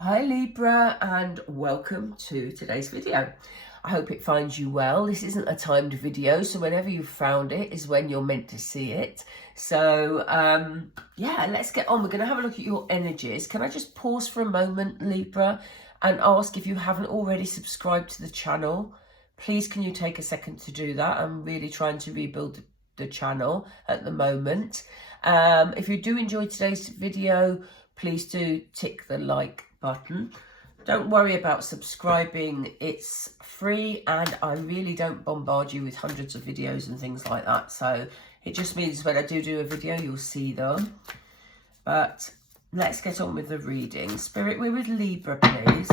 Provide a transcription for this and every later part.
Hi Libra, and welcome to today's video. I hope it finds you well. This isn't a timed video, so whenever you found it is when you're meant to see it. So yeah, let's get on. We're going to have a look at your energies. Can I just pause for a moment, Libra, and ask if you haven't already subscribed to the channel? Please, can you take a second to do that? I'm really trying to rebuild the channel at the moment. If you do enjoy today's video, please do tick the like button. Don't worry about subscribing, it's free, and I really don't bombard you with hundreds of videos and things like that, so it just means when I do a video you'll see them. But let's get on with the reading. Spirit, we're with Libra, please.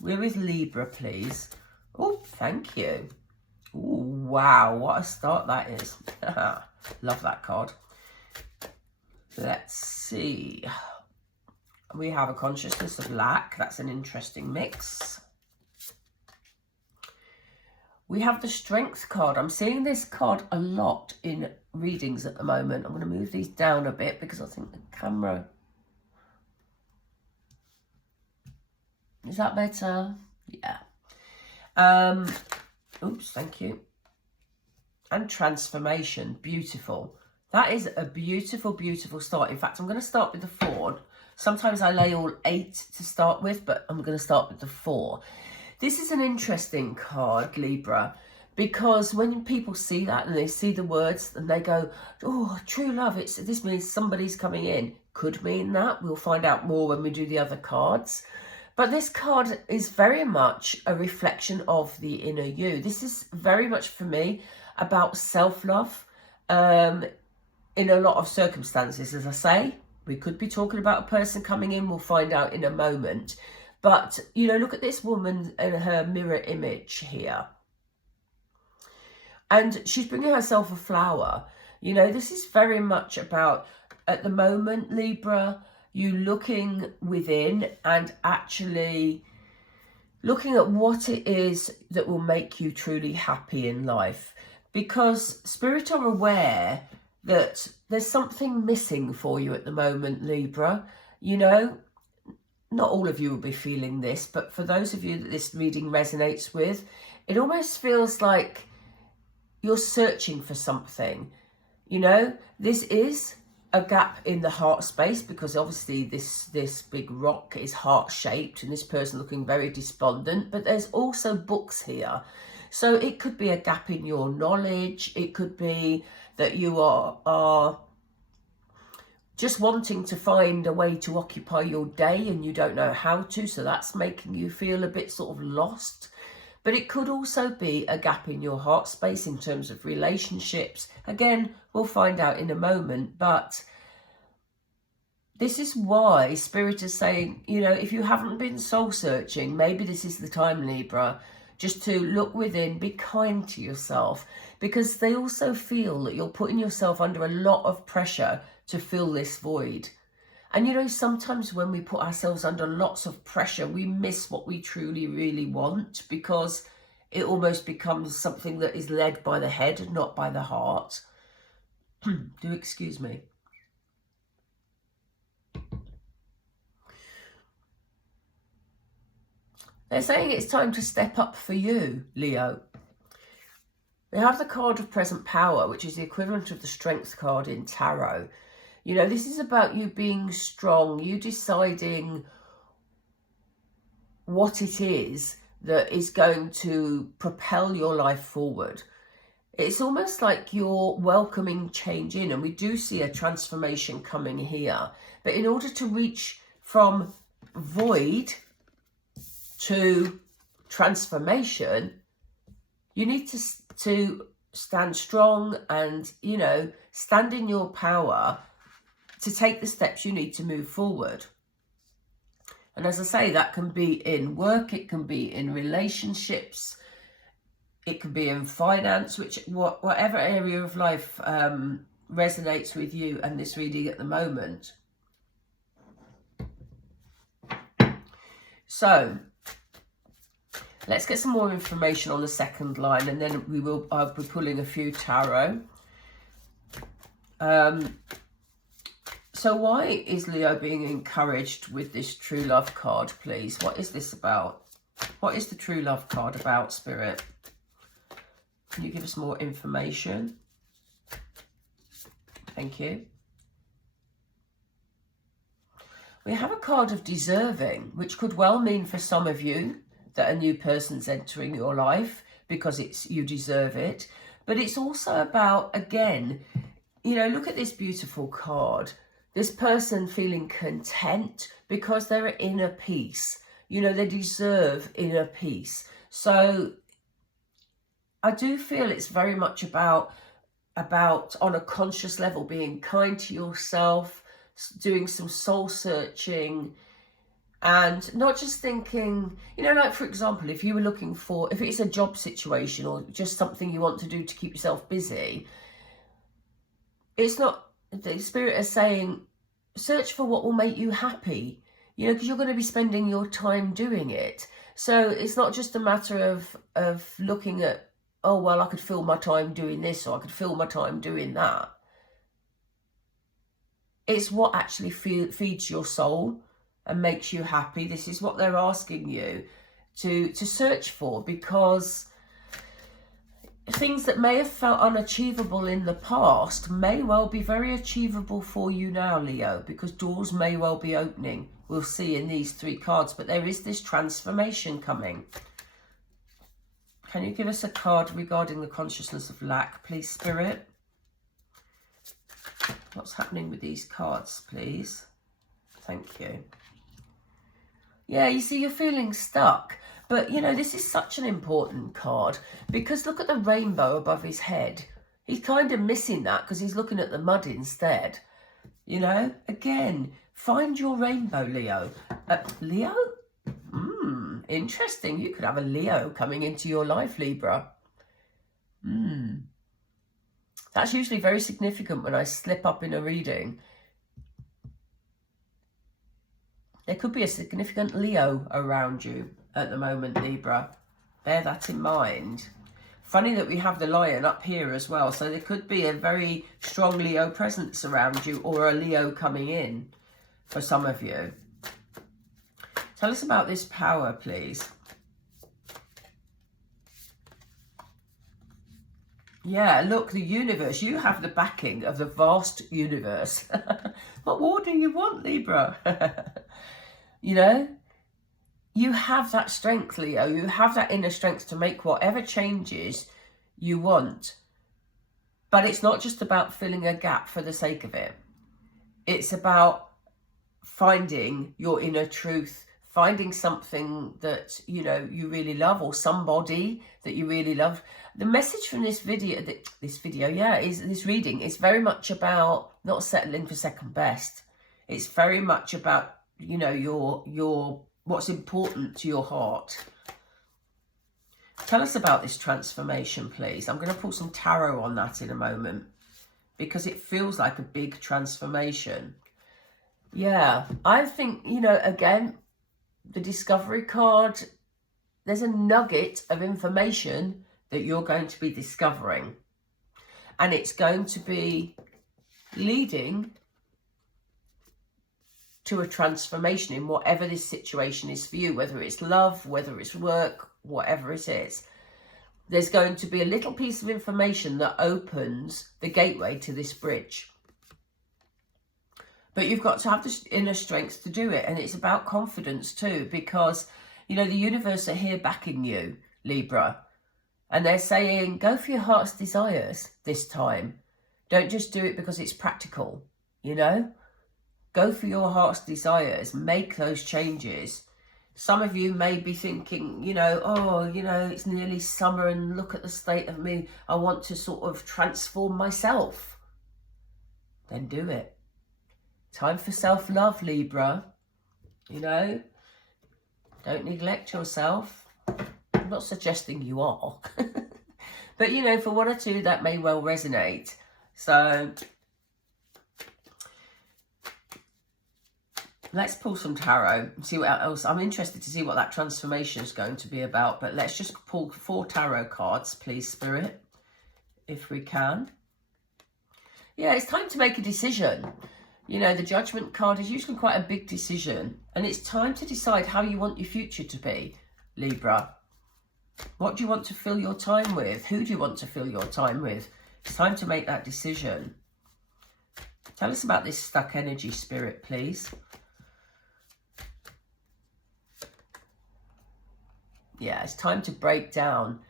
We're with Libra, please. Oh, thank you. Oh, wow, what a start that is. Love that card. Let's see. We have a consciousness of lack. That's an interesting mix. We have the strength card. I'm seeing this card a lot in readings at the moment. I'm going to move these down a bit because I think the camera... Is that better? Yeah. Oops, thank you. And transformation. Beautiful. That is a beautiful, beautiful start. In fact, I'm going to start with the 4. Sometimes I lay all 8 to start with, but I'm going to start with the 4. This is an interesting card, Libra, because when people see that and they see the words and they go, oh, true love, this means somebody's coming in. Could mean that. We'll find out more when we do the other cards. But this card is very much a reflection of the inner you. This is very much, for me, about self-love in a lot of circumstances, as I say. We could be talking about a person coming in. We'll find out in a moment. But, you know, look at this woman and her mirror image here. And she's bringing herself a flower. You know, this is very much about, at the moment, Libra, you looking within and actually looking at what it is that will make you truly happy in life. Because Spirit are aware that there's something missing for you at the moment, Libra. You know, not all of you will be feeling this, but for those of you that this reading resonates with, it almost feels like you're searching for something. You know, this is a gap in the heart space because obviously this big rock is heart-shaped and this person looking very despondent, but there's also books here. So it could be a gap in your knowledge. It could be that you are just wanting to find a way to occupy your day and you don't know how to. So that's making you feel a bit sort of lost. But it could also be a gap in your heart space in terms of relationships. Again, we'll find out in a moment. But this is why Spirit is saying, you know, if you haven't been soul searching, maybe this is the time, Libra, just to look within, be kind to yourself, because they also feel that you're putting yourself under a lot of pressure to fill this void. And you know, sometimes when we put ourselves under lots of pressure, we miss what we truly, really want, because it almost becomes something that is led by the head, not by the heart. Do excuse me. They're saying it's time to step up for you, Leo. We have the card of present power, which is the equivalent of the strength card in tarot. You know, this is about you being strong, you deciding what it is that is going to propel your life forward. It's almost like you're welcoming change in, and we do see a transformation coming here. But in order to reach from void to transformation, you need to stand strong and, you know, stand in your power to take the steps you need to move forward. And as I say, that can be in work, it can be in relationships, it can be in finance, whatever area of life resonates with you and this reading at the moment. So let's get some more information on the second line, and then I'll be pulling a few tarot. So why is Leo being encouraged with this true love card, please? What is this about? What is the true love card about, Spirit? Can you give us more information? Thank you. We have a card of deserving, which could well mean for some of you that a new person's entering your life because you deserve it. But it's also about, again, you know, look at this beautiful card. This person feeling content because they're at inner peace. You know, they deserve inner peace. So I do feel it's very much about on a conscious level, being kind to yourself, doing some soul searching, and not just thinking, you know, like for example, if you were looking for, if it's a job situation or just something you want to do to keep yourself busy, it's not, the Spirit is saying, search for what will make you happy, you know, because you're going to be spending your time doing it. So it's not just a matter of looking at, oh, well, I could fill my time doing this or I could fill my time doing that. It's what actually feeds your soul and makes you happy. This is what they're asking you to search for, because things that may have felt unachievable in the past may well be very achievable for you now, Leo, because doors may well be opening. We'll see in these three cards, but there is this transformation coming. Can you give us a card regarding the consciousness of lack, please, Spirit? What's happening with these cards, please? Thank you. Yeah, you see, you're feeling stuck. But, you know, this is such an important card because look at the rainbow above his head. He's kind of missing that because he's looking at the mud instead. You know, again, find your rainbow, Leo. Leo? Interesting. You could have a Leo coming into your life, Libra. That's usually very significant when I slip up in a reading. There could be a significant Leo around you at the moment, Libra. Bear that in mind. Funny that we have the lion up here as well. So there could be a very strong Leo presence around you, or a Leo coming in for some of you. Tell us about this power, please. Yeah, look, the universe. You have the backing of the vast universe. What more do you want, Libra? You know, you have that strength, Leo. You have that inner strength to make whatever changes you want. But it's not just about filling a gap for the sake of it. It's about finding your inner truth, finding something that, you know, you really love, or somebody that you really love. The message from this video, this reading is very much about not settling for second best. It's very much about, you know, your what's important to your heart. Tell us about this transformation, please. I'm going to pull some tarot on that in a moment because it feels like a big transformation. Yeah, I think, you know, again, the discovery card, there's a nugget of information that you're going to be discovering. And it's going to be leading to a transformation in whatever this situation is for you, whether it's love, whether it's work, whatever it is. There's going to be a little piece of information that opens the gateway to this bridge. But you've got to have this inner strength to do it. And it's about confidence too, because, you know, the universe are here backing you, Libra. And they're saying, go for your heart's desires this time. Don't just do it because it's practical, you know? Go for your heart's desires. Make those changes. Some of you may be thinking, you know, oh, you know, it's nearly summer and look at the state of me. I want to sort of transform myself. Then do it. Time for self-love, Libra. You know, don't neglect yourself. I'm not suggesting you are. But, you know, for one or two, that may well resonate. So let's pull some tarot and see what else. I'm interested to see what that transformation is going to be about. But let's just pull 4 tarot cards, please, Spirit, if we can. Yeah, it's time to make a decision. You know, the Judgment card is usually quite a big decision, and it's time to decide how you want your future to be, Libra. What do you want to fill your time with? Who do you want to fill your time with? It's time to make that decision. Tell us about this stuck energy, Spirit, please. Yeah, it's time to break down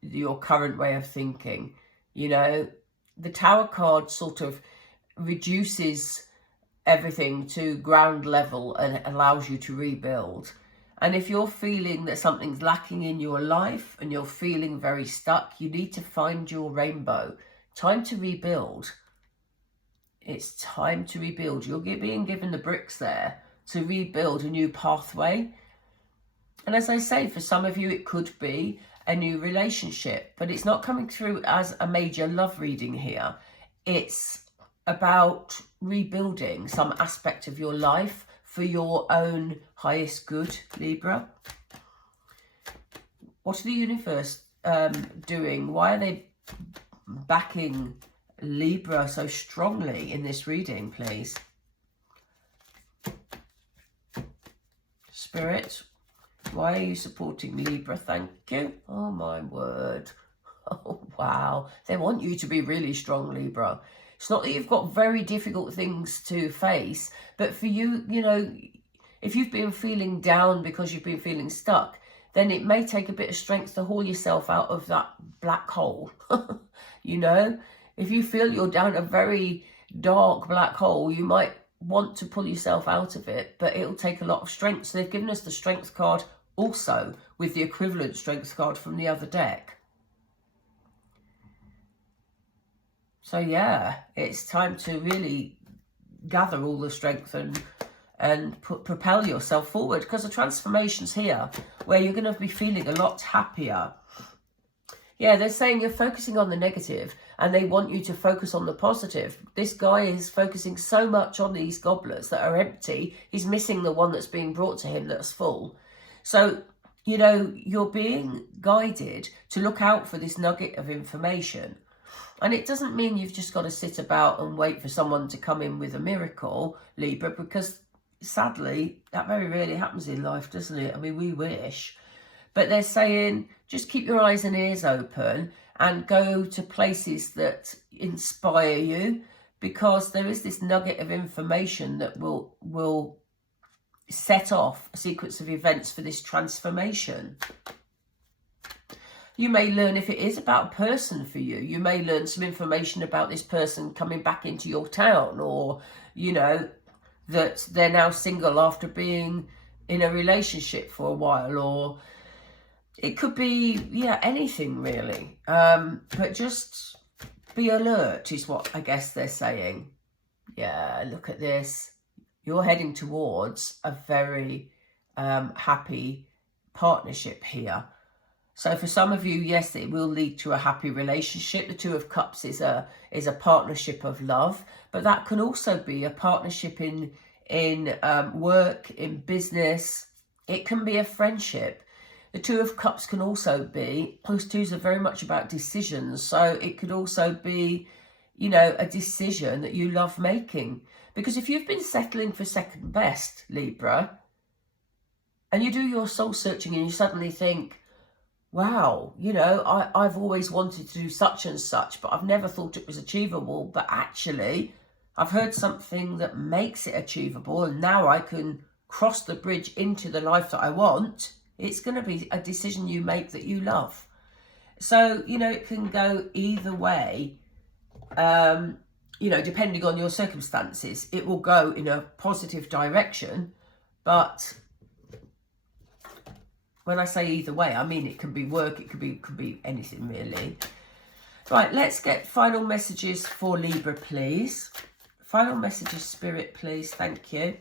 your current way of thinking. You know, the Tower card sort of reduces everything to ground level and allows you to rebuild. And if you're feeling that something's lacking in your life and you're feeling very stuck, you need to find your rainbow. Time to rebuild. It's time to rebuild. You're being given the bricks there to rebuild a new pathway. And as I say, for some of you, it could be a new relationship, but it's not coming through as a major love reading here. It's about rebuilding some aspect of your life for your own highest good, Libra. What are the universe doing? Why are they backing Libra so strongly in this reading, please? Spirit, why are you supporting Libra? Thank you. Oh, my word. Oh, wow. They want you to be really strong, Libra. It's not that you've got very difficult things to face, but for you, you know, if you've been feeling down because you've been feeling stuck, then it may take a bit of strength to haul yourself out of that black hole. You know, if you feel you're down a very dark black hole, you might want to pull yourself out of it, but it'll take a lot of strength. So they've given us the strength card also with the equivalent strength card from the other deck. So yeah, it's time to really gather all the strength and propel yourself forward, because the transformation's here where you're going to be feeling a lot happier. Yeah, they're saying you're focusing on the negative and they want you to focus on the positive. This guy is focusing so much on these goblets that are empty. He's missing the one that's being brought to him that's full. So, you know, you're being guided to look out for this nugget of information. And it doesn't mean you've just got to sit about and wait for someone to come in with a miracle, Libra, because sadly, that very rarely happens in life, doesn't it? I mean, we wish. But they're saying, just keep your eyes and ears open and go to places that inspire you, because there is this nugget of information that will set off a sequence of events for this transformation. You may learn, if it is about a person for you, you may learn some information about this person coming back into your town, or, you know, that they're now single after being in a relationship for a while, or it could be, yeah, anything really. But just be alert is what I guess they're saying. Yeah, look at this. You're heading towards a very happy partnership here. So for some of you, yes, it will lead to a happy relationship. The Two of Cups is a partnership of love, but that can also be a partnership in work, in business. It can be a friendship. The Two of Cups can also be, those twos are very much about decisions. So it could also be, you know, a decision that you love making. Because if you've been settling for second best, Libra, and you do your soul searching and you suddenly think, wow, you know, I've always wanted to do such and such, but I've never thought it was achievable. But actually, I've heard something that makes it achievable, and now I can cross the bridge into the life that I want. It's going to be a decision you make that you love. So, you know, it can go either way, you know, depending on your circumstances. It will go in a positive direction, but when I say either way, I mean it can be work, it could be anything really. Right, let's get final messages for Libra, please. Final messages, Spirit, please. Thank you.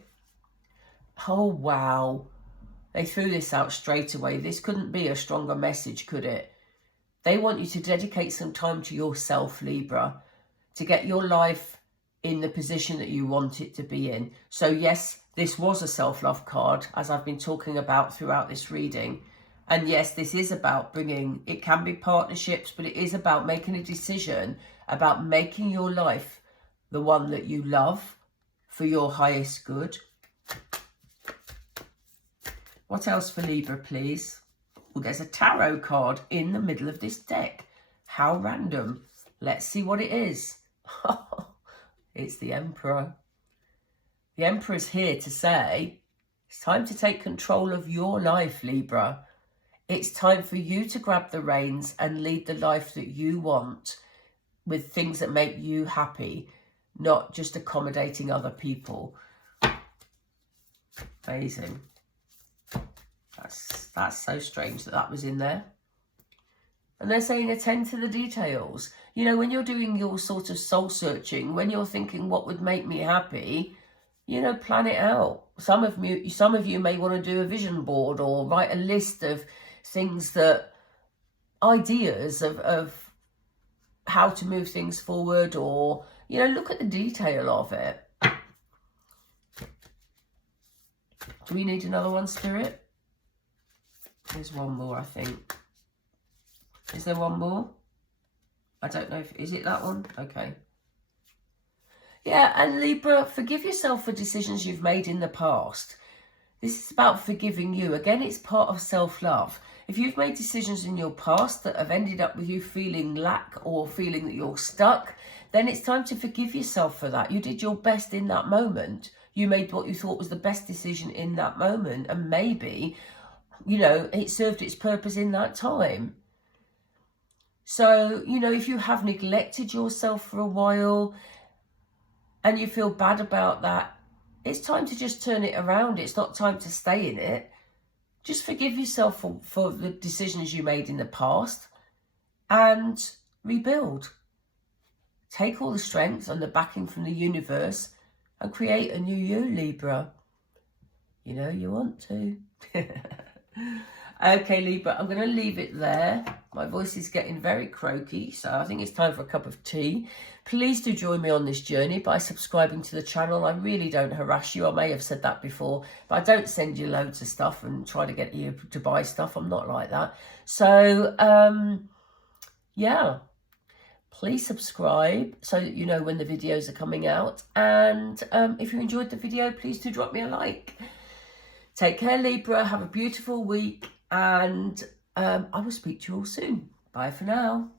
Oh, wow. They threw this out straight away. This couldn't be a stronger message, could it? They want you to dedicate some time to yourself, Libra, to get your life in the position that you want it to be in. So yes, this was a self-love card, as I've been talking about throughout this reading. And yes, this is about bringing, it can be partnerships, but it is about making a decision about making your life the one that you love for your highest good. What else for Libra, please? Well, there's a tarot card in the middle of this deck. How random. Let's see what it is. It's the Emperor. The Emperor's here to say, it's time to take control of your life, Libra. It's time for you to grab the reins and lead the life that you want with things that make you happy, not just accommodating other people. Amazing. That's so strange that that was in there. And they're saying attend to the details. You know, when you're doing your sort of soul searching, when you're thinking what would make me happy, you know, plan it out. Some of you may want to do a vision board or write a list of things that, ideas of how to move things forward, or, you know, look at the detail of it. Do we need another one, Spirit? There's one more, I think. Is there one more? I don't know. Is it that one? Okay. Yeah, and Libra, forgive yourself for decisions you've made in the past. This is about forgiving you. Again, it's part of self-love. If you've made decisions in your past that have ended up with you feeling lack or feeling that you're stuck, then it's time to forgive yourself for that. You did your best in that moment. You made what you thought was the best decision in that moment. And maybe, you know, it served its purpose in that time. So, you know, if you have neglected yourself for a while and you feel bad about that, it's time to just turn it around. It's not time to stay in it. Just forgive yourself for the decisions you made in the past and rebuild. Take all the strength and the backing from the universe and create a new you, Libra. You know you want to. Okay, Libra, I'm going to leave it there. My voice is getting very croaky, so I think it's time for a cup of tea. Please do join me on this journey by subscribing to the channel. I really don't harass you. I may have said that before, but I don't send you loads of stuff and try to get you to buy stuff. I'm not like that. So, yeah, please subscribe so that you know when the videos are coming out. And if you enjoyed the video, please do drop me a like. Take care, Libra. Have a beautiful week. And I will speak to you all soon. Bye for now.